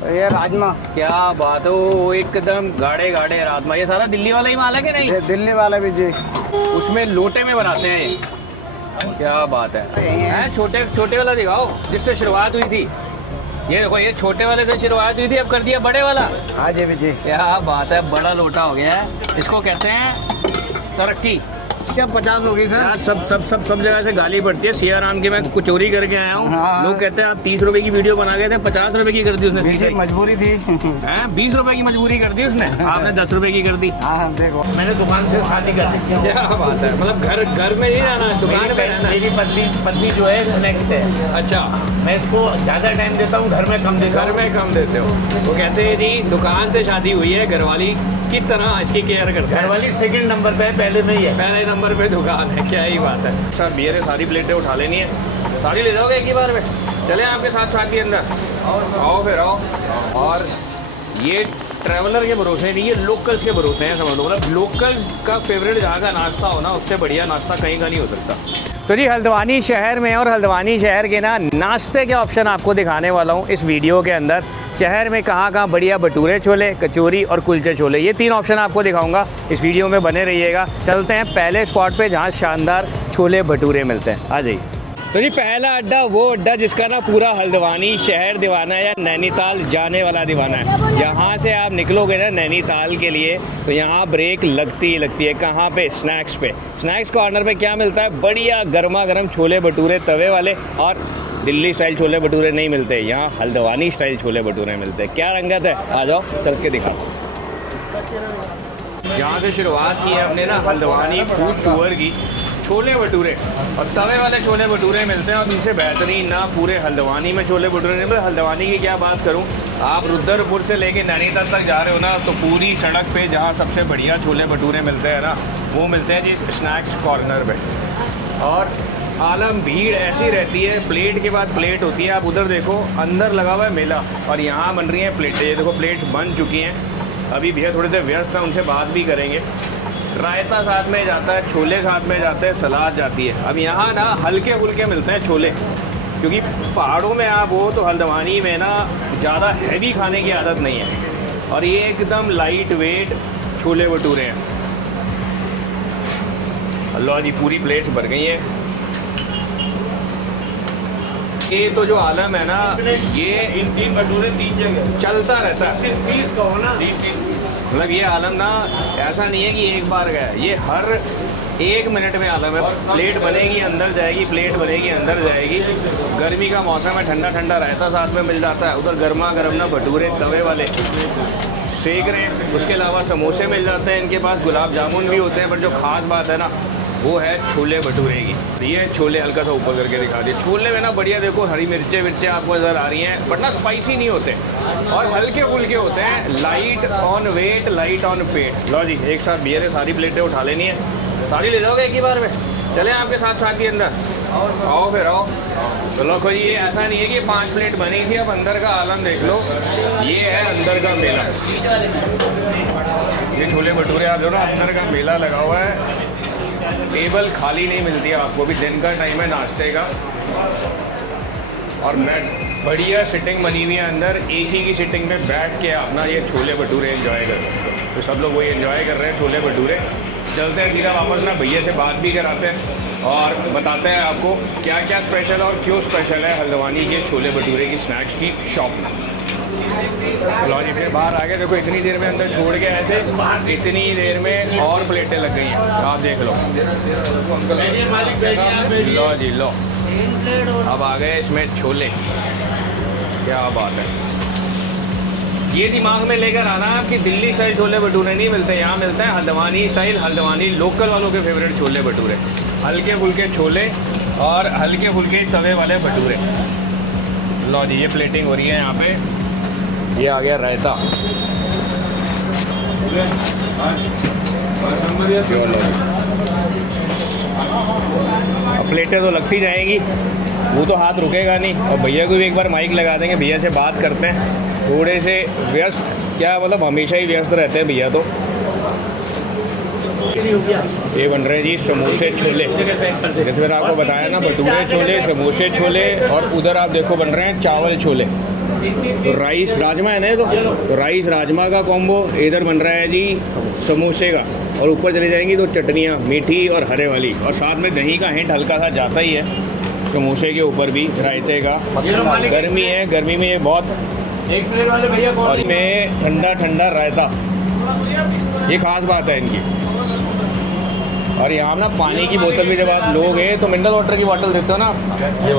ये राजमा। क्या बात है, वो एकदम गाढ़े गाढ़े राजमा। ये सारा दिल्ली वाला ही माल है कि नहीं? ये दिल्ली वाला भी जी। उसमें लोटे में बनाते हैं ये। क्या बात है, छोटे छोटे वाला दिखाओ जिससे शुरुआत हुई थी। ये देखो, ये छोटे वाले से शुरुआत हुई थी, अब कर दिया बड़े वाला। हाँ जी जी। क्या बात है, बड़ा लोटा हो गया है। इसको कहते हैं तरक्की। क्या 50 होगी सर? यार सब जगह से गाली पड़ती है। सियाराम की मैं कचौरी करके आया हूँ। हाँ। लोग कहते हैं आप 30 रुपए की वीडियो बना गए थे, 50 रुपए की कर दी उसने। सीधे मजबूरी थी। 20 रुपए की मजबूरी कर दी उसने, आपने 10 रुपए की कर दी। हाँ देखो, मैंने दुकान से शादी कर दी। क्या बात है, मतलब घर में नहीं रहना, दुकान में रहना। मेरी पत्नी जो है स्नैक्स है। अच्छा, मैं इसको ज़्यादा टाइम देता हूँ, घर में कम देता घर हूँ। में कम देते हो। वो कहते हैं जी दुकान से शादी हुई है, घरवाली की तरह इसकी केयर करते हैं। घरवाली सेकंड नंबर पे है, पहले में ही है। पहले नंबर पे दुकान है। क्या ही बात है सर, बियर है, सारी प्लेटें उठा लेनी है। सारी ले जाओगे एक ही बार में? चले आपके साथ साथ के अंदर आओ फिर आओ। और ये ट्रैवलर के भरोसे नहीं, ये लोकल्स के भरोसे हैं, समझ लो। मतलब लोकल्स का फेवरेट जहाँ का नाश्ता हो ना, उससे बढ़िया नाश्ता कहीं का नहीं हो सकता। तो जी हल्द्वानी शहर में और हल्द्वानी शहर के ना नाश्ते के ऑप्शन आपको दिखाने वाला हूँ इस वीडियो के अंदर। शहर में कहाँ कहाँ बढ़िया भटूरे छोले, कचौरी और कुलचे छोले, ये 3 ऑप्शन आपको दिखाऊंगा। इस वीडियो में बने रहिएगा। चलते हैं पहले स्पॉट पे जहाँ शानदार छोले भटूरे मिलते हैं। आ जाइए। तो जी पहला अड्डा वो अड्डा जिसका ना पूरा हल्द्वानी शहर दीवाना है या नैनीताल जाने वाला दीवाना है। यहाँ से आप निकलोगे ना नैनीताल के लिए तो यहाँ ब्रेक लगती ही लगती है। कहाँ पे? स्नैक्स पे। स्नैक्स कॉर्नर पे क्या मिलता है? बढ़िया गर्मा गर्म छोले भटूरे तवे वाले। और दिल्ली स्टाइल छोले भटूरे नहीं मिलते यहाँ, हल्द्वानी स्टाइल छोले भटूरे मिलते हैं। क्या रंगत है, आ जाओ चल के दिखा। जहाँ से शुरुआत की है हमने ना हल्द्वानी फूड टूर की, छोले भटूरे और तवे वाले छोले भटूरे मिलते हैं। और इनसे बेहतरीन ना पूरे हल्द्वानी में छोले भटूरे नहीं मिलते। हल्द्वानी की क्या बात करूं, आप रुद्रपुर से लेके नैनीताल तक जा रहे हो ना, तो पूरी सड़क पे जहां सबसे बढ़िया छोले भटूरे मिलते हैं ना, वो मिलते हैं जी स्नैक्स कॉर्नर पे। और आलम भीड़ ऐसी रहती है, प्लेट के बाद प्लेट होती है। आप उधर देखो, अंदर लगा हुआ है मेला और यहाँ बन रही हैं प्लेटें। ये देखो प्लेट्स बन चुकी हैं। अभी भैया थोड़े से व्यस्त हैं, उनसे बात भी करेंगे। रायता साथ में जाता है, छोले साथ में जाते हैं, सलाद जाती है। अब यहाँ ना हल्के फुल्के मिलते हैं छोले, क्योंकि पहाड़ों में आप हो तो हल्द्वानी में ना ज़्यादा हैवी खाने की आदत नहीं है। और ये एकदम लाइट वेट छोले भटूरे हैं। अल्लाह जी, पूरी प्लेट्स भर गई हैं। ये तो जो आलम है ना, ये तीन भटूरे 3 जगह चलता रहता है। 30 का हो ना। मतलब ये आलम ना ऐसा नहीं है कि एक बार गया, ये हर 1 मिनट में आलम है। प्लेट बनेगी अंदर जाएगी, प्लेट बनेगी अंदर जाएगी। गर्मी का मौसम है, ठंडा ठंडा रहता साथ में मिल जाता है। उधर गर्मा गर्म ना भटूरे तवे वाले सेक रहे हैं। उसके अलावा समोसे मिल जाते हैं इनके पास, गुलाब जामुन भी होते हैं। पर जो खास बात है ना, वो है छोले भटूरे की। ये छोले हल्का सा ऊपर करके दिखा दिए। छोले में ना बढ़िया देखो हरी मिर्चें आपको नज़र आ रही हैं, बट ना स्पाइसी नहीं होते और हल्के फुल्के होते हैं। Light on weight, light on पेट। लो जी, एक साथ बियर है, सारी प्लेटें उठा लेनी है। सारी ले जाओगे एक ही बार में? चले आपके साथ साथ ही अंदर आओ फिर आओ। तो लो कोई, ये ऐसा नहीं है कि 5 प्लेट बनी थी। अब अंदर का आलम देख लो, ये है अंदर का मेला। ये छोले भटूरे आप जो ना, अंदर का मेला लगा हुआ है। टेबल खाली नहीं मिलती है आपको, भी दिन का टाइम है नाश्ते का। और बढ़िया सिटिंग बनी हुई है अंदर, एसी की सिटिंग में बैठ के अपना ये छोले भटूरे एंजॉय कर सकते हो। तो सब लोग वही एंजॉय कर रहे हैं, छोले भटूरे। चलते हैं सीधा वापस ना, भैया से बात भी कराते हैं और बताते हैं आपको क्या क्या स्पेशल और क्यों स्पेशल है हल्द्वानी के छोले भटूरे की स्नैक्स की शॉप में। लो जी, फिर बाहर आ गए। देखो इतनी देर में अंदर छोड़ के आए थे, इतनी देर में और प्लेटें लग गई हैं। आप देख लो। लो जी लो, अब आ गए इसमें छोले। क्या बात है, ये दिमाग में लेकर आना कि दिल्ली स्टाइल छोले भटूरे नहीं मिलते, यहाँ मिलते हैं हल्द्वानी स्टाइल, हल्द्वानी लोकल वालों के फेवरेट छोले भटूरे। हल्के फुल्के छोले और हल्के फुल्के तवे वाले भटूरे। लो जी, ये प्लेटिंग हो रही है यहाँ पे। ये आ गया रायता। अब प्लेटें तो लगती जाएंगी, वो तो हाथ रुकेगा नहीं। और भैया को भी एक बार माइक लगा देंगे, भैया से बात करते हैं। थोड़े से व्यस्त, क्या मतलब हमेशा ही व्यस्त रहते हैं भैया। तो ये बन रहे हैं जी समोसे छोले। जैसे मैंने आपको बताया ना, भटूरे छोले, समोसे छोले और उधर आप देखो बन रहे हैं चावल छोले। तो राइस राजमा है ना ये तो राइस राजमा का कॉम्बो इधर बन रहा है जी समोसे का, और ऊपर चले जाएंगी तो चटनियाँ मीठी और हरे वाली, और साथ में दही का हिंट हल्का सा जाता ही है समोसे के ऊपर भी, रायते का। गर्मी है, गर्मी में ये बहुत एक प्लेट वाले भैया कौन? और में ठंडा ठंडा रायता, ये खास बात है इनकी। और यहाँ ना पानी की बोतल भी जब आप लोगे तो मिनरल वाटर की बोतल देते हो ना,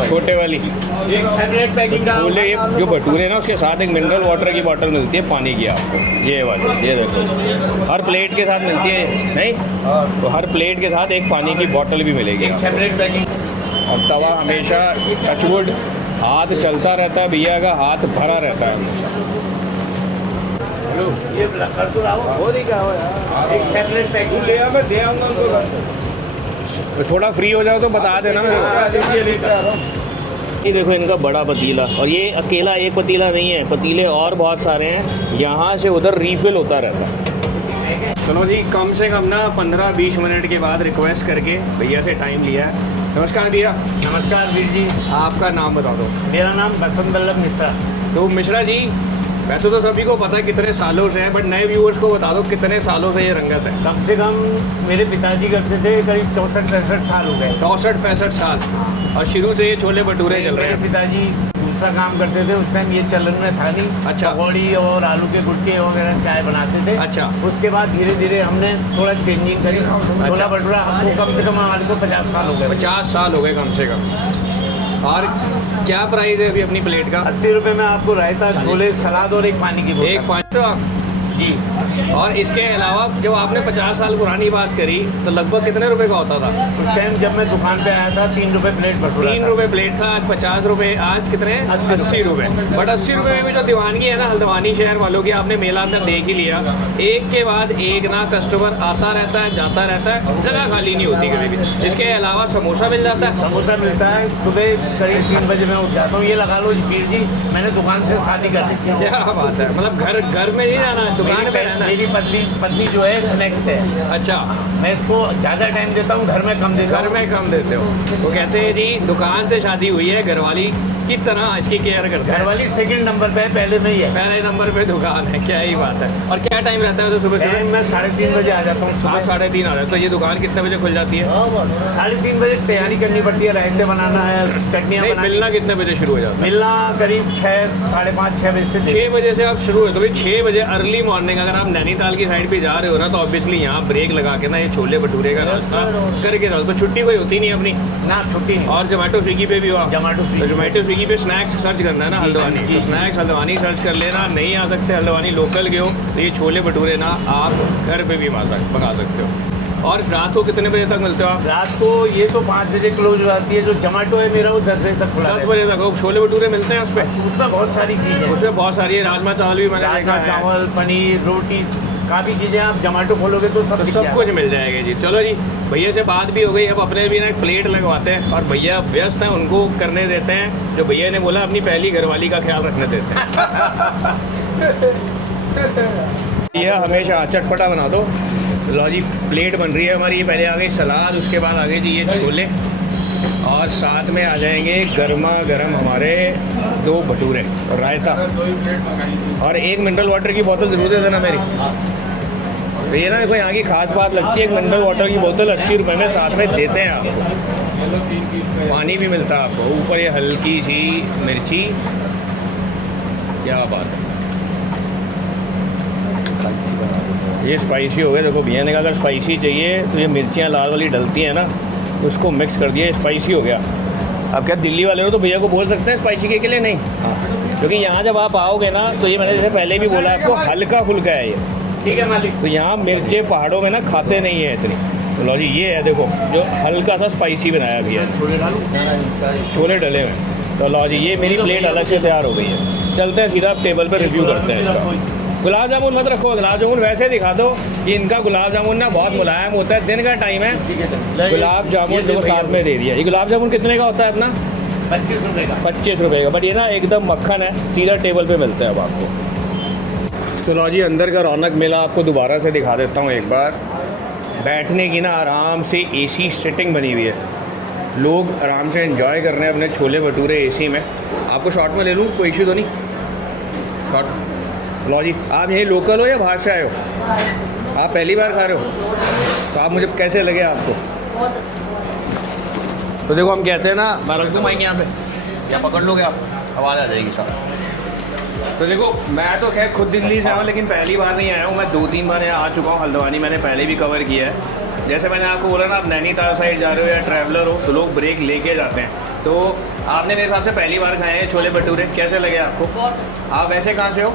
छोटे वाली एक सेपरेट पैकिंग का छोले, ये जो भटूरे ना उसके साथ एक मिनरल वाटर की बोतल मिलती है पानी की आपको, ये वाली, ये देखो हर प्लेट के साथ मिलती है नहीं, तो हर प्लेट के साथ एक पानी की बोतल भी मिलेगी। एक सेपरेट पैकिंग। और तवा हमेशा टचवुड हाथ चलता रहता है, भैया का हाथ भरा रहता है। ये कर तो रहा हो नहीं क्या हो यार, एक सेपरेट पैकिंग ले मैं दे आऊँगा उनको। तो थोड़ा फ्री हो जाओ तो बता देना मेरे को। ये देखो इनका बड़ा पतीला, और ये अकेला एक पतीला नहीं है, पतीले और बहुत सारे हैं, यहाँ से उधर रीफिल होता रहता है। चलो जी, कम से कम ना 15-20 मिनट के बाद रिक्वेस्ट करके भैया से टाइम लिया है। नमस्कार भैया। नमस्कार वीर जी, आपका नाम बता दो। मेरा नाम बसंत वल्लभ मिश्रा। तो मिश्रा जी, वैसे तो सभी को पता है कितने सालों से है, बट नए व्यूअर्स को बता दो कितने सालों से ये रंगत है। कम से कम मेरे पिताजी करते थे, करीब 64-65 साल हो गए। 64-65 साल, और शुरू से ये छोले भटूरे चल रहे मेरे हैं। पिताजी दूसरा काम करते थे, उस टाइम ये चलन में था नहीं। अच्छा। पकौड़ी और आलू के गुटके वगैरह चाय बनाते थे। अच्छा। उसके बाद धीरे धीरे हमने थोड़ा चेंजिंग करी। छोला भटूरा हमको कम से कम हमारे को 50 साल हो गए। 50 साल हो गए कम से कम। और क्या प्राइस है अभी अपनी प्लेट का? 80 रुपये में आपको रायता, छोले, सलाद और एक पानी की बोतल। एक 5 तो जी। और इसके अलावा जब आपने 50 साल पुरानी बात करी तो लगभग कितने रुपए का होता था उस टाइम जब मैं दुकान पे आया था 3 रुपये प्लेट भटूरा 3 रुपए प्लेट था। आज 50 रुपए, आज कितने? 80 रुपए। बट 80 रुपए में भी जो दीवानगी है ना हल्द्वानी शहर वालों की, आपने मेला अंदर देख ही लिया, एक के बाद एक ना कस्टमर आता रहता है, जाता रहता है, जगह खाली नहीं होती कभी भी। इसके अलावा समोसा मिल जाता है। समोसा मिलता है। सुबह करीब 3 बजे मैं उठ जाता हूँ। ये लगा लो वीर जी, मैंने दुकान से शादी कर दी। क्या बात है, मतलब घर में नहीं जाना है, दुकान पे रहना है। मेरी पत्नी जो है स्नैक्स है। अच्छा, मैं इसको ज़्यादा टाइम देता हूँ, घर में कम देता घर हूँ। में कम देते हो। तो कहते हैं जी दुकान से शादी हुई है, घरवाली की तरह इसकी केयर करते हैं। घरवाली सेकंड नंबर पे है, पहले में ही है। पहले नंबर पे दुकान है, क्या ही बात है। और क्या टाइम रहता है तो सुबह सुबह? मैं 3:30 बजे आ जाता हूँ आप सुबह। 3:30 आ रहे हो, तो ये दुकान कितने बजे खुल जाती है? 3:30 बजे तैयारी करनी पड़ती है, रायते बनाना है, चटनियाँ नहीं, बनानी। मिलना कितने बजे शुरू हो जाता है? मिलना करीब 6, 5:30, 6 बजे से 6 बजे से आप शुरू हो, तो भाई 6 बजे अर्ली मॉर्निंग अगर आप नैनीताल की साइड पे जा रहे हो ना, तो ऑब्वियसली यहाँ ब्रेक लगा के ना ये छोले भटूरे का नाश्ता करके जाओ, तो छुट्टी कोई होती नहीं अपनी। ना छुट्टी नहीं। और जोमेटो स्विगी पे भी हो आप? जोमेटो तो जोमेटो स्विगी पे स्नैक्स सर्च करना है ना हल्द्वानी, तो स्नैक्स हल्द्वानी सर्च कर लेना। नहीं आ सकते हल्द्वानी लोकल के हो तो ये छोले भटूरे ना आप घर पे भी मंगा सकते हो। और रात को कितने बजे तक मिलते हो आप? रात को ये तो 5 बजे क्लोज हो जाती है। जो जोमेटो है मेरा वो 10 बजे तक खुला 10 बजे तक। छोले भटूरे मिलते हैं उस पर? उसमें बहुत सारी चीज़ें हैं। उसमें बहुत सारी राजमा चावल भी मैंने देखा राजमा है। चावल, पनीर, रोटी, काफ़ी चीज़ें। आप जोमेटो खोलोगे तो तो दिख सब जाएगा। कुछ मिल जाएगा जी। चलो जी, भैया से बात भी हो गई, अब अपने भी ना एक प्लेट लगवाते हैं, और भैया व्यस्त हैं, उनको करने देते हैं जो भैया ने बोला, अपनी पहली घरवाली का ख्याल रखने देते हैं। यह हमेशा चटपटा बना दो। लो जी, प्लेट बन रही है हमारी। ये पहले आ गई सलाद, उसके बाद आ गए जी ये छोले, और साथ में आ जाएंगे गर्मा गर्म हमारे 2 भटूरे और रायता, और एक मिनरल वाटर की बोतल जरूर दे देना मेरी। तो ये ना देखो यहाँ की खास बात लगती है, एक मिनरल वाटर की बोतल 80 रुपये में साथ में देते हैं आपको। पानी भी मिलता है आपको, ऊपर ये हल्की सी मिर्ची। क्या बात है, ये स्पाइसी हो गया। देखो भैया ने कहा अगर स्पाइसी चाहिए तो ये मिर्चियाँ लाल वाली डलती हैं ना, उसको मिक्स कर दिया, स्पाइसी हो गया। अब क्या दिल्ली वाले हो तो भैया को बोल सकते हैं स्पाइसी के लिए नहीं, क्योंकि यहाँ जब आप आओगे ना तो ये मैंने जैसे पहले भी बोला आपको, हल्का फुल्का है ये। ठीक है मालिक। तो यहाँ मिर्चें पहाड़ों में ना खाते नहीं है इतनी। तो लो जी, ये है देखो जो हल्का सा स्पाइसी बनाया भैया ने, छोले डले हुए। तो लो जी, ये मेरी प्लेट अलग से तैयार हो गई है। चलते हैं सीधा टेबल पर रिव्यू करते हैं इसका। गुलाब जामुन मत रखो, गुलाब जामुन वैसे दिखा दो कि इनका गुलाब जामुन ना बहुत मुलायम होता है, दिन का टाइम है। गुलाब जामुन देखो साथ में दे दिया। ये गुलाब जामुन कितने का होता है अपना? 25 रुपये का। 25 रुपये का, बट ये ना एकदम मक्खन है, सीधा टेबल पे मिलता है अब आपको। तो लो जी, अंदर का रौनक मेला आपको दोबारा से दिखा देता हूँ एक बार। बैठने की ना आराम से एसी सेटिंग बनी हुई है, लोग आराम से एंजॉय कर रहे हैं अपने छोले भटूरे एसी में। आपको शॉर्ट में ले लूँ, कोई इशू तो नहीं? शॉर्ट। लो जी, आप यही लोकल हो या बाहर से आए हो? आप पहली बार खा रहे हो? तो आप मुझे कैसे लगे आपको? तो देखो हम कहते हैं ना, मैं रख दूँ माइक यहाँ पे या पकड़ लोगे आप, आवाज़ आ जाएगी साहब। तो देखो मैं तो खैर खुद दिल्ली से आया हूँ, लेकिन पहली बार नहीं आया हूँ, मैं 2-3 बार यहाँ आ चुका हूँ। हल्द्वानी मैंने पहले भी कवर किया है। जैसे मैंने आपको बोला ना, आप नैनीताल साइड जा रहे हो या ट्रैवलर हो तो लोग ब्रेक लेके जाते हैं। तो आपने मेरे हिसाब से पहली बार खाए हैं छोले भटूरे, कैसे लगे आपको? आप वैसे कहाँ से हो?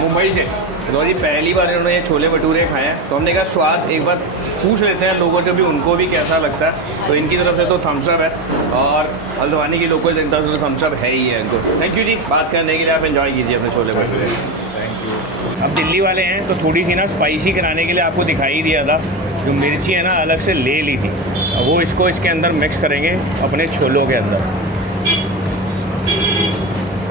मुंबई से। तो जी पहली बार इन्होंने ये छोले भटूरे खाए हैं, तो हमने कहा स्वाद एक बार पूछ लेते हैं लोगों से भी, उनको भी कैसा लगता है। तो इनकी तरफ से तो थम्स अप है, और हल्द्वानी की लोकल जनता से तो थम्स अप है ही है इनको। थैंक यू जी बात करने के लिए, आप एंजॉय कीजिए अपने छोले भटूरे। Thank you. अब दिल्ली वाले हैं तो थोड़ी सी ना स्पाइसी कराने के लिए आपको दिखाई दिया था, जो मिर्ची है ना अलग से ले ली थी, वो इसको इसके अंदर मिक्स करेंगे अपने छोलों के अंदर।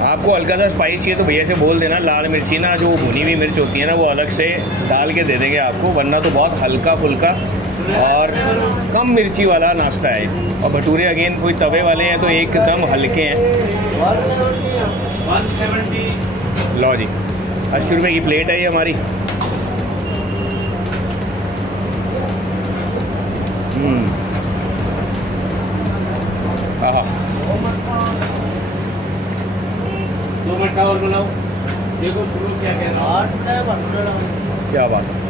आपको हल्का सा स्पाइस चाहिए तो भैया से बोल देना, लाल मिर्ची ना जो भुनी हुई मिर्च होती है ना वो अलग से डाल के दे देंगे आपको, वरना तो बहुत हल्का फुल्का और कम मिर्ची वाला नाश्ता है। और भटूरे अगेन कोई तवे वाले हैं तो एकदम हल्के हैं। 170। लो जी 80 रुपये की प्लेट है ये हमारी। हाँ 2 मिनट का और बनाओ। देखो शुरू क्या कह रहा है, क्या बात है।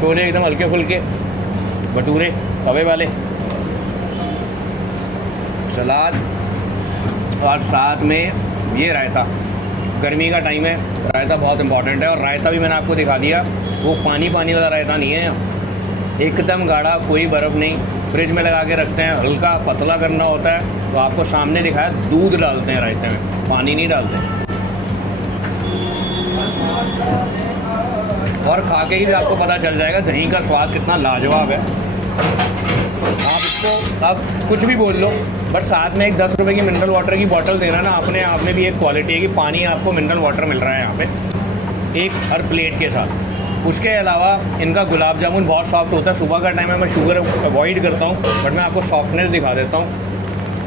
छोले एकदम हल्के फुल्के भटूरे तवे वाले, सलाद और साथ में ये रायता। गर्मी का टाइम है, रायता बहुत इंपॉर्टेंट है। और रायता भी मैंने आपको दिखा दिया, वो पानी पानी वाला रायता नहीं है, एकदम गाढ़ा, कोई बर्फ़ नहीं, फ्रिज में लगा के रखते हैं। हल्का पतला करना होता है तो आपको सामने दिखाया दूध डालते हैं रायते में, पानी नहीं डालते। और खा के ही आपको पता चल जाएगा दही का स्वाद कितना लाजवाब है। आप इसको आप कुछ भी बोल लो, बट साथ में एक 10 रुपये की मिनरल वाटर की बोतल देना ना, अपने आप में भी एक क्वालिटी है कि पानी आपको मिनरल वाटर मिल रहा है यहाँ पे एक हर प्लेट के साथ। उसके अलावा इनका गुलाब जामुन बहुत सॉफ्ट होता है। सुबह का टाइम है, मैं शुगर अवॉइड करता हूँ, बट मैं आपको सॉफ्टनेस दिखा देता हूँ।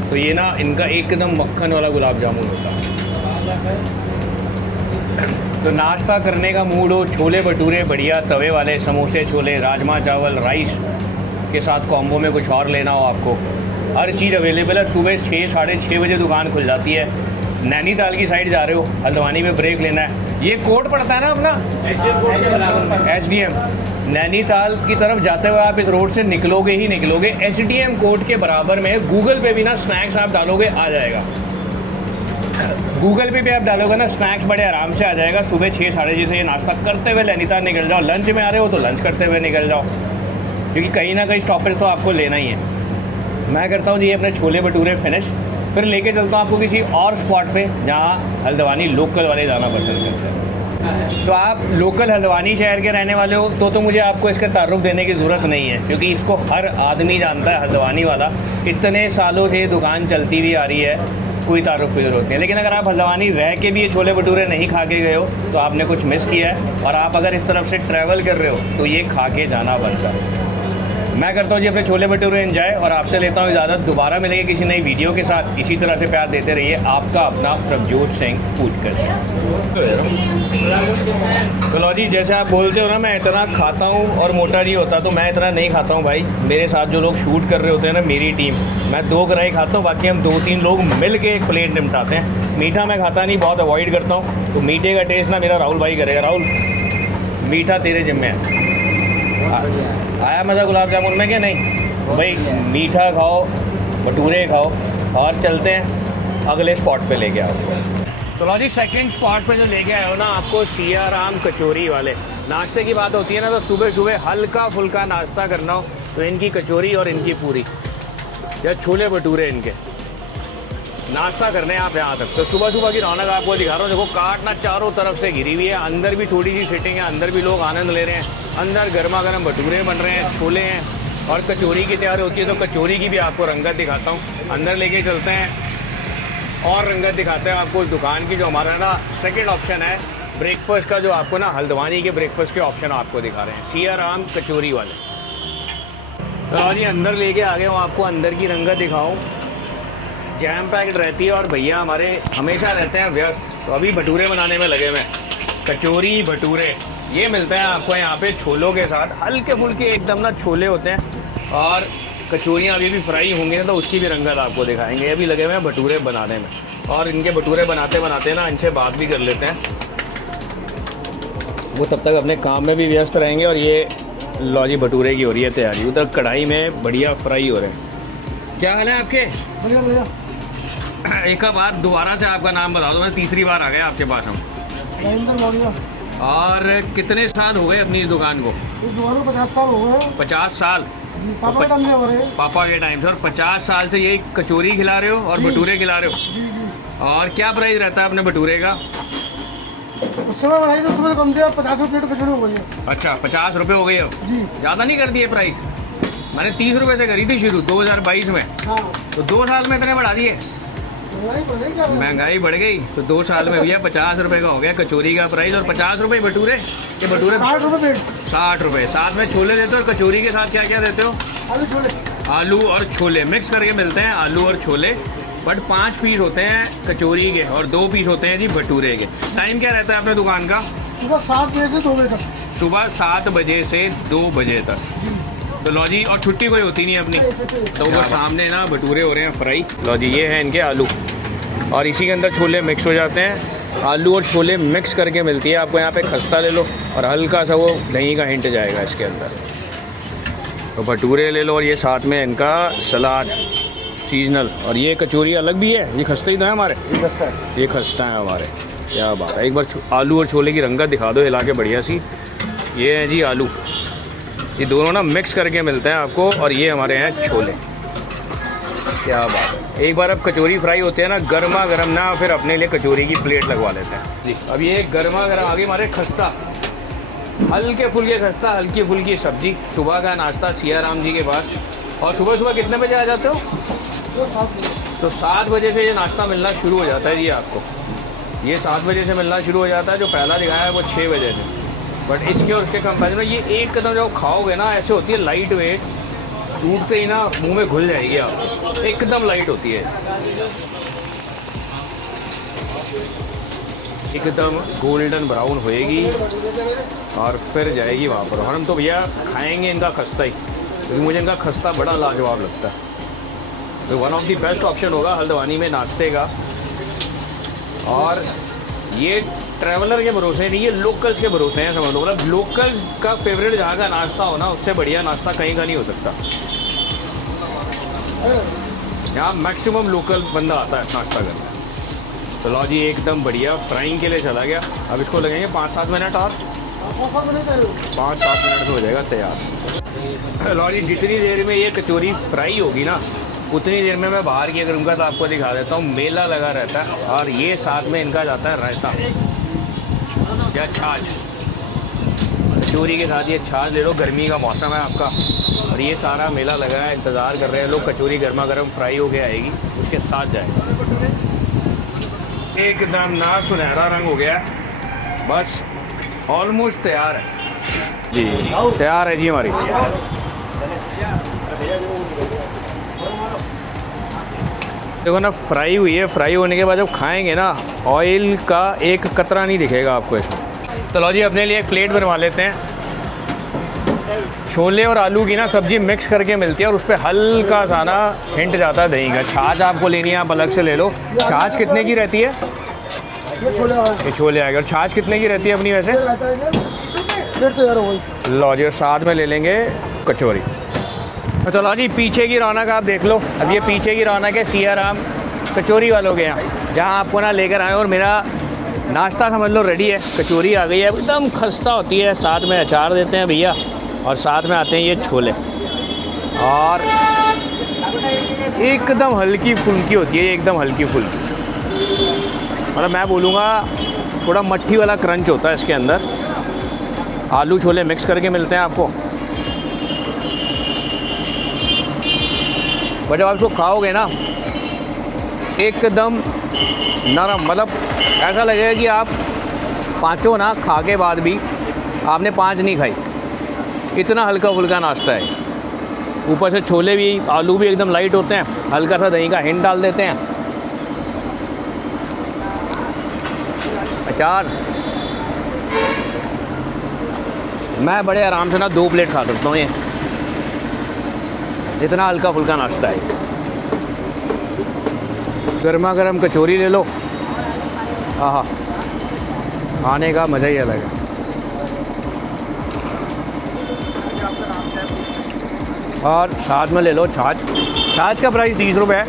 तो ये ना इनका एकदम मक्खन वाला गुलाब जामुन होता है। तो नाश्ता करने का मूड हो, छोले भटूरे बढ़िया तवे वाले, समोसे छोले, राजमा चावल राइस के साथ कॉम्बो में कुछ और लेना हो आपको, हर चीज़ अवेलेबल है। सुबह 6 साढ़े 6 बजे दुकान खुल जाती है। नैनीताल की साइड जा रहे हो, हल्द्वानी में ब्रेक लेना है, ये कोड पड़ता है ना अपना HDM। नैनीताल की तरफ जाते हुए आप इस रोड से निकलोगे ही निकलोगे, HDM कोड के बराबर में गूगल पे भी ना स्नैक्स आप डालोगे आ जाएगा। गूगल पे भी आप डालोगे ना स्नैक्स बड़े आराम से आ जाएगा। सुबह 6 साढ़े 6 से ये नाश्ता करते हुए नैनीताल निकल जाओ। लंच में आ रहे हो तो लंच करते हुए निकल जाओ, क्योंकि कहीं ना कहीं स्टॉपेज तो आपको लेना ही है। मैं करता हूँ जी अपने छोले भटूरे फिनिश, फिर लेके चलता हूँ आपको किसी और स्पॉट पे जहाँ हल्द्वानी लोकल वाले जाना पसंद करते हैं। तो आप लोकल हल्द्वानी शहर के रहने वाले हो तो मुझे आपको इसका तारुफ देने की ज़रूरत नहीं है, क्योंकि इसको हर आदमी जानता है हल्द्वानी वाला। इतने सालों से दुकान चलती भी आ रही है, कोई तारुफ की ज़रूरत नहीं है। लेकिन अगर आप हल्द्वानी रह के भी ये छोले भटूरे नहीं खा के गए हो तो आपने कुछ मिस किया है। और आप अगर इस तरफ से ट्रैवल कर रहे हो तो ये खा के जाना बनता है। मैं करता हूँ जी अपने छोले भटूरे एंजॉय, और आपसे लेता हूँ इजाज़त। दोबारा मिलेंगे किसी नई वीडियो के साथ। इसी तरह से प्यार देते रहिए। आपका अपना प्रभजोत सिंह फूडकर। चलो जी, जैसे आप बोलते हो ना मैं इतना खाता हूँ और मोटा नहीं होता, तो मैं इतना नहीं खाता हूँ भाई। मेरे साथ जो लोग शूट कर रहे होते हैं ना, मेरी टीम, मैं 2 कढ़ाई खाता हूँ, बाकी हम 2-3 लोग मिल के एक प्लेट निपटाते हैं। मीठा मैं खाता नहीं, बहुत अवॉइड करता हूँ। तो मीठे का टेस्ट ना मेरा राहुल भाई करेगा। राहुल, मीठा तेरे जिम्मे है। आया मज़ा गुलाब जामुन में क्या नहीं भाई? मीठा खाओ, भटूरे खाओ, और चलते हैं अगले स्पॉट पे लेके आओ। तो लो जी, सेकंड स्पॉट पे जो लेके आए हो ना आपको, सियाराम कचौरी वाले। नाश्ते की बात होती है ना, तो सुबह सुबह हल्का फुल्का नाश्ता करना हो तो इनकी कचौरी और इनकी पूरी या छोले भटूरे इनके नाश्ता करने आप यहाँ आ सकते हो। सुबह सुबह की रौनक आपको दिखा रहा हूँ। देखो काटना चारों तरफ से घिरी हुई है, अंदर भी थोड़ी सी सीटिंग है, अंदर भी लोग आनंद ले रहे हैं। अंदर गर्मा गर्म भटूरे बन रहे हैं, छोले हैं, और कचौरी की तैयारी होती है। तो कचौरी की भी आपको रंगत दिखाता हूँ। अंदर लेके चलते हैं और रंगत दिखाते हैं आपको उस दुकान की, जो हमारा ना सेकेंड ऑप्शन है ब्रेकफास्ट का, जो आपको ना हल्द्वानी के ब्रेकफास्ट के ऑप्शन आपको दिखा रहे हैं, सियाराम कचौरी वाले। तो जी अंदर लेके आ गए हूँ, आपको अंदर की रंगत दिखाऊँ। जैम पैक्ड रहती है और भैया हमारे हमेशा रहते हैं व्यस्त। तो अभी भटूरे बनाने में लगे हुए हैं। कचौरी भटूरे ये मिलते हैं आपको यहाँ पे छोलों के साथ, हल्के फुल्के एकदम ना छोले होते हैं। और कचौरियाँ अभी भी फ्राई होंगे तो उसकी भी रंगत आपको दिखाएंगे। अभी लगे हुए हैं भटूरे बनाने में, और इनके भटूरे बनाते बनाते ना इनसे बात भी कर लेते हैं। वो तब तक अपने काम में भी व्यस्त रहेंगे। और ये लॉजी भटूरे की हो रही है तैयारी, उधर कढ़ाई में बढ़िया फ्राई हो रहे हैं। क्या हाल है आपके? बढ़िया बढ़िया। एक बार दोबारा से आपका नाम बता दो, मैं तीसरी बार आ गया आपके पास हम। महेंद्र मौर्य। और कितने साल हो गए अपनी इस दुकान को? इस दुकान को 50 साल हो गए। 50 साल पापा के टाइम से हो रहे हैं। पापा के टाइम से। और 50 साल से ये कचौरी खिला रहे हो और भटूरे खिला रहे हो। जी जी। और क्या प्राइस रहता है अपने भटूरे का? उस समय बनाई तो उस समय कम दिया, 50 रुपये प्लेट कचौड़ी हो गई है। अच्छा 50 रुपये हो गई अब? जी। ज़्यादा नहीं कर दिए प्राइस? मैंने 30 रुपये से करी थी शुरू 2022 में। हाँ। तो 2 साल में इतने बढ़ा दिए? महंगाई बढ़ गई तो 2 साल में भैया 50 रुपये का हो गया कचौरी का प्राइस। और 50 रुपये भटूरे? ये भटूरे 60 रुपये प्लेट। 60 रुपये। साथ में छोले देते हो? और कचौरी के साथ क्या क्या देते हो? आलू छोले। आलू और छोले मिक्स करके मिलते हैं, आलू और छोले। बट 5 पीस होते हैं कचौरी के और 2 पीस होते हैं जी भटूरे के। टाइम क्या रहता है अपने दुकान का? सुबह 7 बजे से 2 बजे तक। सुबह 7 बजे से 2 बजे तक। तो लो जी, और छुट्टी कोई होती नहीं अपनी। तो वो सामने ना भटूरे हो रहे हैं फ्राई। लो जी, ये है इनके आलू, और इसी के अंदर छोले मिक्स हो जाते हैं। आलू और छोले मिक्स करके मिलती है आपको यहाँ पे। खस्ता ले लो और हल्का सा वो दही का हिंट जाएगा इसके अंदर। तो भटूरे ले लो और ये साथ में इनका सलाद सीजनल। और ये कचौरी अलग भी है, ये खस्ता ही तो है हमारे। ये खस्ता है हमारे। क्या बात है। एक बार आलू और छोले की रंगत दिखा दो हिला के बढ़िया सी। ये है जी आलू, ये दोनों ना मिक्स करके मिलते हैं आपको। और ये हमारे हैं छोले। क्या बात है। एक बार अब कचौरी फ्राई होते हैं ना गर्मा गर्म ना, फिर अपने लिए कचौरी की प्लेट लगवा लेते हैं जी। अब ये गर्मा गर्म आगे हमारे खस्ता, हल्के फुल्के खस्ता, हल्की फुल्की सब्जी। सुबह का नाश्ता सिया राम जी के पास। और सुबह सुबह कितने बजे आ जाते हो? तो 7 बजे से ये नाश्ता मिलना शुरू हो जाता है जी आपको। ये 7 बजे से मिलना शुरू हो जाता है। जो पहला दिखाया है वो 6 बजे से। बट इसके और उसके कंपेरिजन में ये एक कदम जब खाओगे ना, ऐसे होती है लाइट वेट, टूटते ही ना मुंह में घुल जाएगी आप, एकदम लाइट होती है, एकदम गोल्डन ब्राउन होएगी और फिर जाएगी वहाँ पर। और हम तो भैया खाएंगे इनका खस्ता ही, क्योंकि मुझे इनका खस्ता बड़ा लाजवाब लगता है। तो one of the best option होगा हल्द्वानी में नाश्ते का। और ये ट्रैवलर के भरोसे नहीं, ये लोकल्स के भरोसे हैं, समझ लो। मतलब लोकल्स का फेवरेट जहाँ का नाश्ता हो ना, उससे बढ़िया नाश्ता कहीं का नहीं हो सकता। यहाँ मैक्सिमम लोकल बंदा आता है नाश्ता करने। तो लो जी, एकदम बढ़िया फ्राइंग के लिए चला गया। अब इसको लगेंगे 5-7 मिनट और 5-7 मिनट में हो जाएगा तैयार। लो जी, जितनी देर में ये कचौरी फ्राई होगी ना, उतनी देर में मैं बाहर की करूँगा तो आपको दिखा देता हूँ। मेला लगा रहता है और ये साथ में इनका जाता है रायता या छाछ। कचौरी के साथ ये छाछ ले लो, गर्मी का मौसम है आपका। और ये सारा मेला लगा है, इंतज़ार कर रहे हैं लोग। कचौरी गर्मा गर्म फ्राई होके आएगी, उसके साथ जाएगा। एकदम ना सुनहरा रंग हो गया है, बस ऑलमोस्ट तैयार है जी। तैयार है जी हमारी। देखो ना, फ्राई हुई है। फ्राई होने के बाद जब खाएंगे ना, ऑयल का एक कतरा नहीं दिखेगा आपको इसमें। तो लो जी, अपने लिए एक प्लेट बनवा लेते हैं। छोले और आलू की ना सब्जी मिक्स करके मिलती है और उस पर हल्का सा ना हिंट जाता है दही का। छाछ आपको लेनी है, आप अलग से ले लो। छाछ कितने की रहती है? ये छोले आएगा। और छाछ कितने की रहती है अपनी वैसे? लो जी, और साथ में ले लेंगे कचौरी। तो लो जी, पीछे की रौनक आप देख लो। अब ये पीछे की रौनक है सिया राम कचौरी वालों के यहाँ, जहाँ आपको ना लेकर आए। और मेरा नाश्ता समझ लो रेडी है। कचौरी आ गई है, एकदम खस्ता होती है। साथ में अचार देते हैं भैया, और साथ में आते हैं ये छोले। और एकदम हल्की फुल्की होती है, एकदम हल्की फुल्की। मतलब मैं बोलूँगा थोड़ा मट्ठी वाला क्रंच होता है इसके अंदर। आलू छोले मिक्स करके मिलते हैं आपको। बट जब आप इसको खाओगे ना, एकदम नरम, मतलब ऐसा लगेगा कि आप पाँचों ना खा के बाद भी आपने 5 नहीं खाई, इतना हल्का फुल्का नाश्ता है। ऊपर से छोले भी, आलू भी एकदम लाइट होते हैं, हल्का सा दही का हिंट डाल देते हैं। 4। मैं बड़े आराम से ना 2 प्लेट खा सकता हूँ ये, इतना हल्का फुल्का नाश्ता है। गर्मा गर्म कचौरी ले लो, आहा, खाने का मज़ा ही अलग है। और साथ में ले लो छाछ। छाछ का प्राइस 30 रुपये है,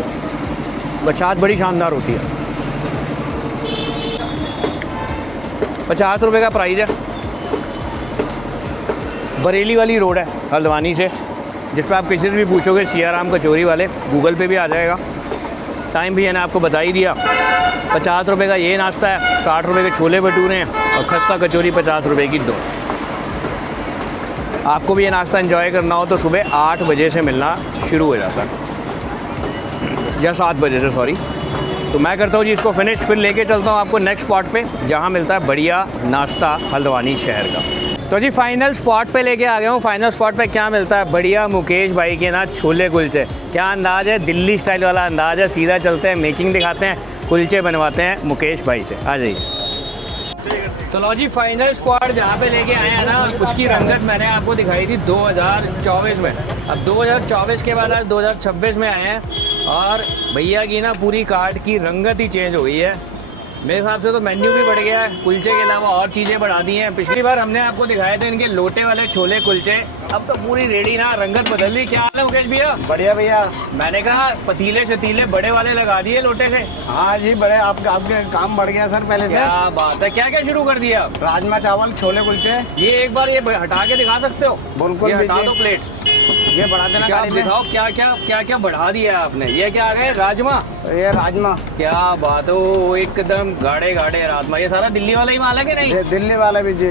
बस छाछ बड़ी शानदार होती है। 50 रुपये का प्राइस है। बरेली वाली रोड है हल्द्वानी से, जिस पर आप किसी से भी पूछोगे सियाराम कचौरी वाले, गूगल पे भी आ जाएगा। टाइम भी है ना, आपको बता ही दिया। 50 रुपये का ये नाश्ता है, 60 रुपये के छोले भटूरे हैं और खस्ता कचौरी 50 रुपये की 2। आपको भी ये नाश्ता एंजॉय करना हो तो सुबह 8 बजे से मिलना शुरू हो जाता है, या 7 बजे से, सॉरी। तो मैं करता हूँ जी इसको फिनिश, फिर लेके चलता हूँ आपको नेक्स्ट स्पॉट पे, जहाँ मिलता है बढ़िया नाश्ता हल्द्वानी शहर का। तो जी फाइनल स्पॉट पे लेके आ गया हूँ। फाइनल स्पॉट पे क्या मिलता है? बढ़िया मुकेश भाई के ना छोले कुलचे। क्या अंदाज़ है, दिल्ली स्टाइल वाला अंदाज़ है। सीधा चलते हैं, मेकिंग दिखाते हैं, कुलचे बनवाते हैं मुकेश भाई से। आ जाइए। तो लो जी फाइनल स्पॉट जहाँ पे लेके आए हैं ना, उसकी रंगत मैंने आपको दिखाई थी 2024 में। अब 2024 के बाद आज 2026 में आए हैं और भैया की ना पूरी कार्ट की रंगत ही चेंज हो गई है। मेरे हिसाब से तो मेन्यू भी बढ़ गया है, कुलचे के अलावा और चीज़ें बढ़ा दी हैं। पिछली बार हमने आपको दिखाए थे इनके लोटे वाले छोले कुलचे, अब तो पूरी रेडी ना, रंगत बदल दी। क्या हाल है मुकेश भैया? बढ़िया भैया। मैंने कहा पतीले शतीले बड़े वाले लगा दिए लोटे से। हाँ जी, बड़े आपके काम बढ़ गया सर पहले से। क्या बात है, क्या क्या शुरू कर दिया? राजमा चावल, छोले कुलचे। ये एक बार ये हटा के दिखा सकते हो? बिल्कुल, ये हटा दो प्लेट, ये बढ़ा देना क्या गाड़ी में। दिखाओ क्या क्या बढ़ा दिया है आपने। ये क्या आ गए? राजमा। ये राजमा। क्या बात हो, एकदम गाढ़े गाढ़े राजमा। ये सारा दिल्ली वाला ही माल है कि नहीं? ये दिल्ली वाला भी जी।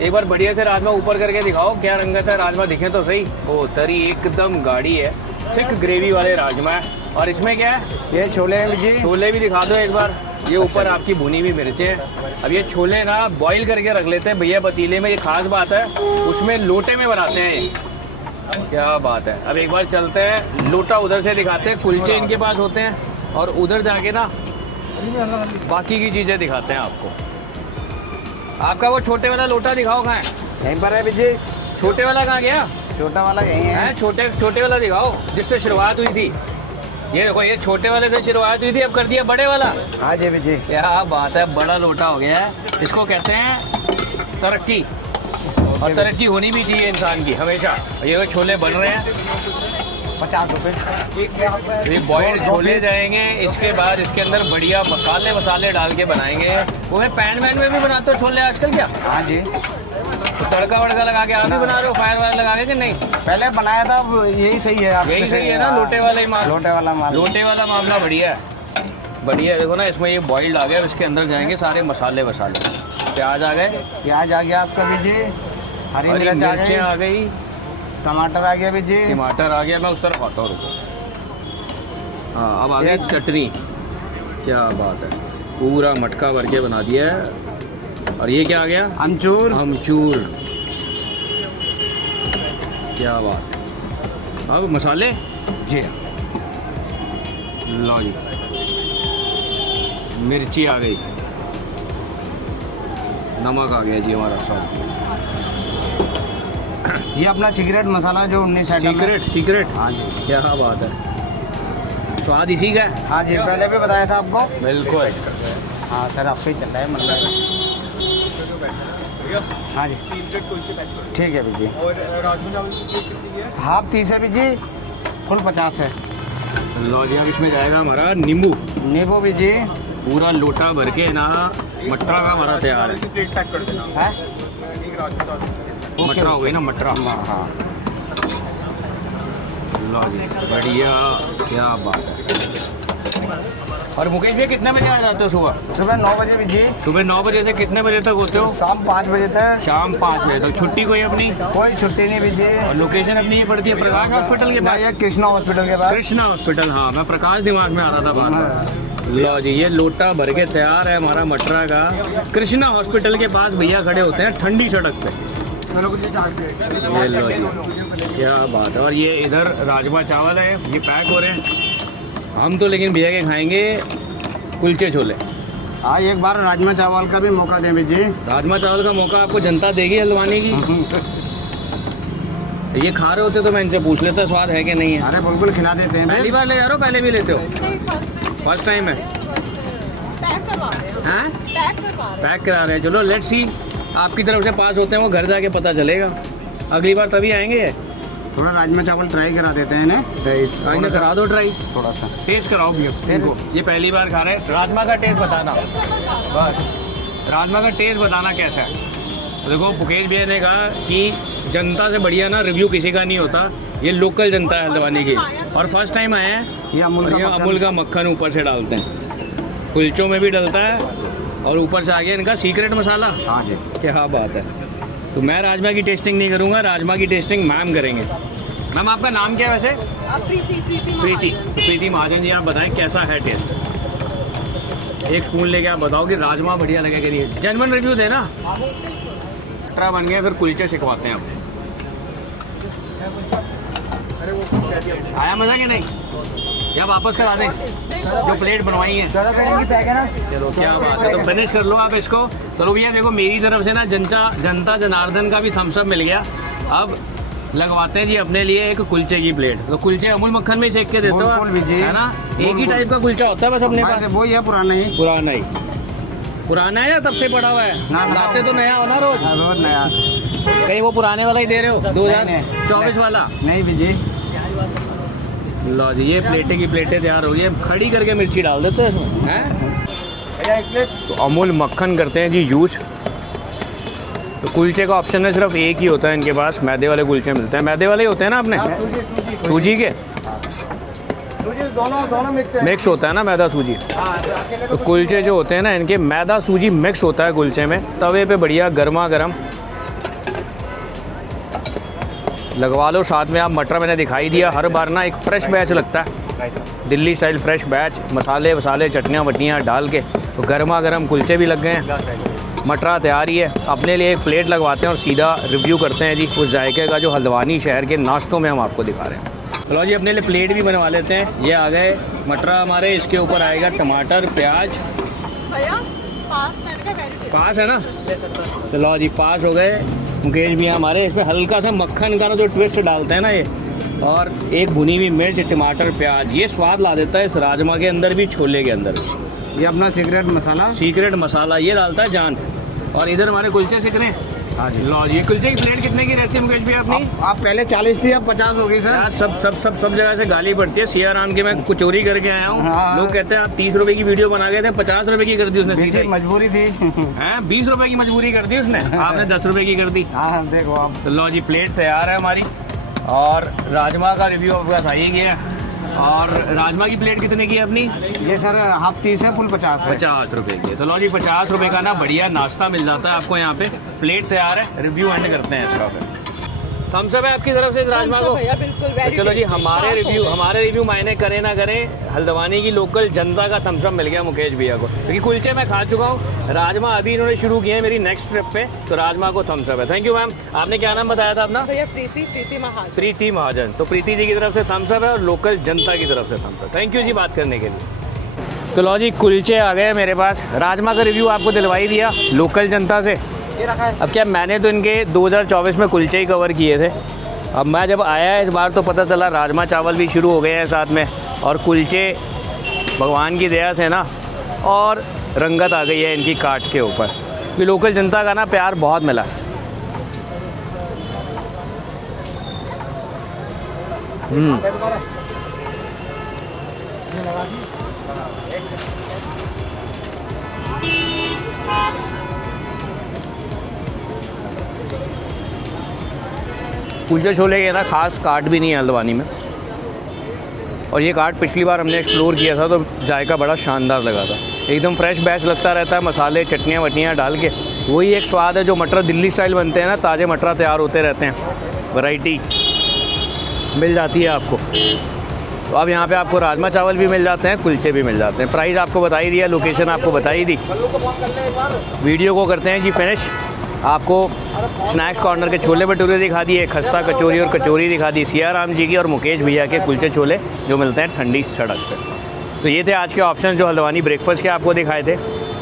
एक बार बढ़िया से राजमा ऊपर करके दिखाओ, क्या रंगत है, राजमा दिखे तो सही। ओ तरी एकदम गाढ़ी है, थिक ग्रेवी वाले राजमा है। और इसमें क्या है? ये छोले हैं जी। छोले भी दिखा दो एक बार। ये ऊपर आपकी भुनी हुई मिर्चें हैं। अब ये छोले ना बॉईल करके रख लेते हैं भैया पतीले में, ये खास बात है। उसमें लोटे में बनाते हैं ये, क्या बात है। अब एक बार चलते हैं, लोटा उधर से दिखाते हैं, कुलचे इनके पास होते हैं, और उधर जाके ना बाकी की चीज़ें दिखाते हैं आपको। आपका वो छोटे वाला लोटा दिखाओ, कहाँ है? यहीं पर है विजय। छोटे वाला कहाँ गया? छोटा वाला यहीं है। छोटे वाला दिखाओ जिससे शुरुआत हुई थी। ये देखो, ये छोटे वाले से शुरुआत हुई थी, अब कर दिया बड़े वाला। हाँ जी विजय। क्या बात है, बड़ा लोटा हो गया है। इसको कहते हैं तरक्की, और तरक्की होनी भी चाहिए इंसान की हमेशा। ये छोले बन रहे हैं 50 रुपये। ये बॉइल्ड छोले जाएंगे, इसके बाद इसके अंदर बढ़िया मसाले डाल के बनाएंगे। वो है पैन वैन में भी बनाते हो छोले आजकल क्या? हाँ जी। तो तड़का वड़का लगा के आप भी बना रहे हो, फायर वायर लगा के कि नहीं? पहले बनाया था, अब यही सही है। यही सही है ना, लोटे वाला ही माल। लोटे वाला माल। लोटे वाला मामला बढ़िया है, बढ़िया। देखो ना, इसमें ये बॉइल्ड आ गया, इसके अंदर जाएंगे सारे मसाले। प्याज आ गए, प्याज आ गया आपका विजय। हरी मिर्च आ गई, टमाटर आ गया विजय। टमाटर आ गया। मैं उस तरफ आता हूँ, रुको। हाँ, अब आ गई चटनी। क्या बात है, पूरा मटका भर के बना दिया है। और ये क्या आ गया? अमचूर। क्या बात। अब मसाले जी, लो जी। मिर्ची आ गई, नमक आ गया जी हमारा सब। ये अपना सीक्रेट मसाला जो 19 आइटम है। सीक्रेट। हाँ जी। क्या बात है, स्वाद इसी का है। हाँ जी, पहले भी बताया था आपको। बिल्कुल। हाँ सर, आपसे ही चल रहा है मतलब। हाँ जी, ठीक है विजय। हाफ 30 है विजय, फुल 50 है। लो जी, अब इसमें जाएगा हमारा नींबू। नींबू विजय। पूरा लोटा भर के ना, मटरा का हमारा तैयार है। मटरा हो गई ना, मटरा। हाँ। लो जी, बढ़िया। क्या बात है। और मुकेश भैया कितने बजे आ जाते हो सुबह? सुबह 9 बजे विजय। सुबह 9 बजे से कितने बजे तक होते हो? शाम 5 बजे तक। शाम 5 बजे तक। छुट्टी कोई अपनी? कोई छुट्टी नहीं विजय। और लोकेशन अपनी ये पड़ती है प्रकाश हॉस्पिटल के पास? ये कृष्णा हॉस्पिटल के पास। कृष्णा हॉस्पिटल, हाँ, मैं प्रकाश दिमाग में आ रहा था बार बार। लो जी, ये लोटा भर के तैयार है हमारा मटरा का। कृष्णा हॉस्पिटल के पास भैया खड़े होते हैं, ठंडी सड़क पे। ये लो जी, क्या बात है। और ये इधर राजमा चावल है, ये पैक हो रहे हैं। हम तो लेकिन भैया के खाएंगे कुलचे छोले। हाँ, एक बार राजमा चावल का भी मौका दें जी। राजमा चावल का मौका आपको जनता देगी हल्द्वानी की। ये खा रहे होते तो मैं इनसे पूछ लेता स्वाद है कि नहीं है। अरे बिल्कुल खिला देते हैं। पहली बार ले जा रहे हो, पहले भी लेते हो? फर्स्ट टाइम है। पैक करा रहे हैं। चलो लेट्स सी, आपकी तरफ से पास होते हैं वो घर जाके पता चलेगा। अगली बार तभी आएंगे। थोड़ा राजमा चावल ट्राई करा देते हैं इन्हें। इन्हें करा दो ट्राई, थोड़ा सा टेस्ट कराओ भी इनको। ये पहली बार खा रहे हैं। राजमा का टेस्ट बताना, बस राजमा का टेस्ट बताना कैसा है। देखो मुकेश भैया ने कहा कि जनता से बढ़िया ना रिव्यू किसी का नहीं होता। ये लोकल जनता है हल्द्वानी की और फर्स्ट टाइम आए हैं। ये अमूल का मक्खन ऊपर से डालते हैं, कुलचों में भी डलता है और ऊपर से आ गया इनका सीक्रेट मसाला। हाँ जी, क्या बात है। तो मैं राजमा की टेस्टिंग नहीं करूँगा, राजमा की टेस्टिंग मैम करेंगे। मैम आपका नाम क्या है वैसे? प्रीति। तो प्रीति महाजन जी, आप बताएं कैसा है टेस्ट। एक स्पून लेके आप बताओ कि राजमा बढ़िया लगे कि नहीं। जेन्युइन रिव्यूज है ना। मटरा बन गया, फिर कुलचे सिखवाते हैं आप। आया मजा कि नहीं? या वापस करा दें जो प्लेट बनवाई है? चलो क्या बात है, तो फिनिश कर लो आप इसको। चलो भैया देखो मेरी तरफ से ना जनता जनार्दन का भी थम्स अप मिल गया। अब लगवाते हैं जी अपने लिए एक कुलचे की प्लेट। तो कुलचे अमूल मक्खन में सेक के देते हो आप, है ना? एक ही टाइप का कुलचा होता है बस अपने पास। वो ही है, पुराना ही। पुराना है या तब से पड़ा हुआ है? लाते तो नया हो ना रोज? रोज नया। कहीं वो पुराने वाला ही दे रहे हो? 2024 वाला नहीं विजय। लो जी, ये प्लेटें की प्लेटें तैयार हो गई। खड़ी करके मिर्ची डाल देते हैं इसमें, हैं? तो अमूल मक्खन करते हैं जी यूज। तो कुलचे का ऑप्शन है सिर्फ एक ही होता है इनके पास। मैदे वाले कुलचे मिलते हैं। मैदे वाले होते हैं ना अपने, सूजी के दोनों मिक्स होता है ना, मैदा सूजी। तो कुलचे जो होते हैं ना इनके मैदा सूजी मिक्स होता है कुलचे में। तवे पे बढ़िया गर्मा गर्म लगवा लो। साथ में आप मटर, मैंने दिखाई दिया हर बार ना एक फ्रेश बैच लगता है, दिल्ली स्टाइल फ्रेश बैच। मसाले वसाले चटनियाँ वटनियाँ डाल के तो गर्मा गर्म कुलचे भी लग गए हैं। मटरा तैयार ही है। अपने लिए एक प्लेट लगवाते हैं और सीधा रिव्यू करते हैं जी उस जायके का जो हल्द्वानी शहर के नाश्तों में हम आपको दिखा रहे हैं। चलो जी अपने लिए प्लेट भी बनवा लेते हैं। ये आ गए मटरा हमारे, इसके ऊपर आएगा टमाटर प्याज। पास है ना? चलो जी पास हो गए मुकेश भी हमारे। इसमें हल्का सा मक्खन का ना जो ट्विस्ट डालते हैं ना ये, और एक भुनी हुई मिर्च, टमाटर प्याज, ये स्वाद ला देता है इस राजमा के अंदर भी छोले के अंदर भी। ये अपना सीक्रेट मसाला ये डालता है जान। और इधर हमारे कुलचे सीख रहे हैं। हाँ जी। लो ये कुलचे की प्लेट कितने की रहती है मुकेश भैया अपनी? आप पहले 40 थी, अब 50 हो गई सर। यार सब जगह से गाली पड़ती है। सियाराम की मैं कचौरी करके आया हूँ। हाँ। लोग कहते हैं आप 30 रुपए की वीडियो बना गए थे, 50 रुपए की कर दी उसने। सीधे मजबूरी थी। हैं 20 रुपए की मजबूरी कर दी उसने, आपने 10 रुपए की कर दी। हाँ देखो आप। तो लो जी प्लेट तैयार है हमारी और राजमा का रिव्यू आपके पास आ ही गया। और राजमा की प्लेट कितने की है अपनी? ये सर हाफ 30 है, फुल 50 है। 50 रुपए की। तो लो जी 50 रुपए का ना बढ़िया नाश्ता मिल जाता है आपको यहाँ पे। प्लेट तैयार है, रिव्यू एंड करते हैं इसका। फिर थम्स अप है आपकी तरफ से इस राजमा को। तो चलो जी हमारे रिव्यू मायने करें ना करें, हल्द्वानी की लोकल जनता का थम्स अप मिल गया मुकेश भैया को। क्योंकि कुलचे मैं खा चुका हूँ, राजमा अभी इन्होंने शुरू किए हैं मेरी नेक्स्ट ट्रिप पे, तो राजमा को थम्स अप है। Thank you ma'am. आपने क्या नाम बताया था अपना? प्रीति महाजन। तो प्रीति जी की तरफ से थम्स अप है और लोकल जनता की तरफ से थम्स अप। थैंक यू जी बात करने के लिए। तो लो जी कुलचे आ गए मेरे पास। राजमा का रिव्यू आपको दिलवाई दिया लोकल जनता से। अब क्या मैंने तो इनके 2024 में कुलचे ही कवर किए थे। अब मैं जब आया इस बार तो पता चला राजमा चावल भी शुरू हो गए हैं साथ में, और कुलचे भगवान की दया से ना और रंगत आ गई है इनकी काट के ऊपर। कि लोकल जनता का ना प्यार बहुत मिला। कुलचे छोले के ना खास काट भी नहीं है हल्द्वानी में, और ये काट पिछली बार हमने एक्सप्लोर किया था तो जायका बड़ा शानदार लगा था। एकदम फ्रेश बैच लगता रहता है, मसाले चटनियाँ वटनियाँ डाल के। वही एक स्वाद है जो मटर दिल्ली स्टाइल बनते हैं ना, ताज़े मटर तैयार होते रहते हैं, वैरायटी मिल जाती है आपको। तो अब यहाँ पे आपको राजमा चावल भी मिल जाते हैं, कुलचे भी मिल जाते हैं। प्राइस आपको बता ही दिया, लोकेशन आपको बता ही दी। वीडियो को करते हैं जी फिनिश। आपको स्नैक्स कॉर्नर के छोले भटूरे दिखा दिए, खस्ता कचौरी और कचौरी दिखा दी सियाराम जी की, और मुकेश भैया के कुलचे छोले जो मिलते हैं ठंडी सड़क पे। तो ये थे आज के ऑप्शन जो हल्द्वानी ब्रेकफास्ट के आपको दिखाए थे।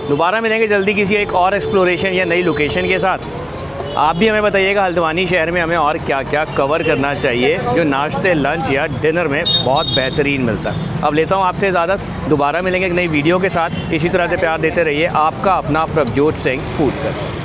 दोबारा मिलेंगे जल्दी किसी एक और एक्सप्लोरेशन या नई लोकेशन के साथ। आप भी हमें बताइएगा हल्द्वानी शहर में हमें और क्या क्या कवर करना चाहिए जो नाश्ते, लंच या डिनर में बहुत बेहतरीन मिलता है। अब लेता हूँ आपसे इजाज़त, दोबारा मिलेंगे एक नई वीडियो के साथ। इसी तरह से प्यार देते रहिए। आपका अपना प्रभजोत सिंह फूड कर।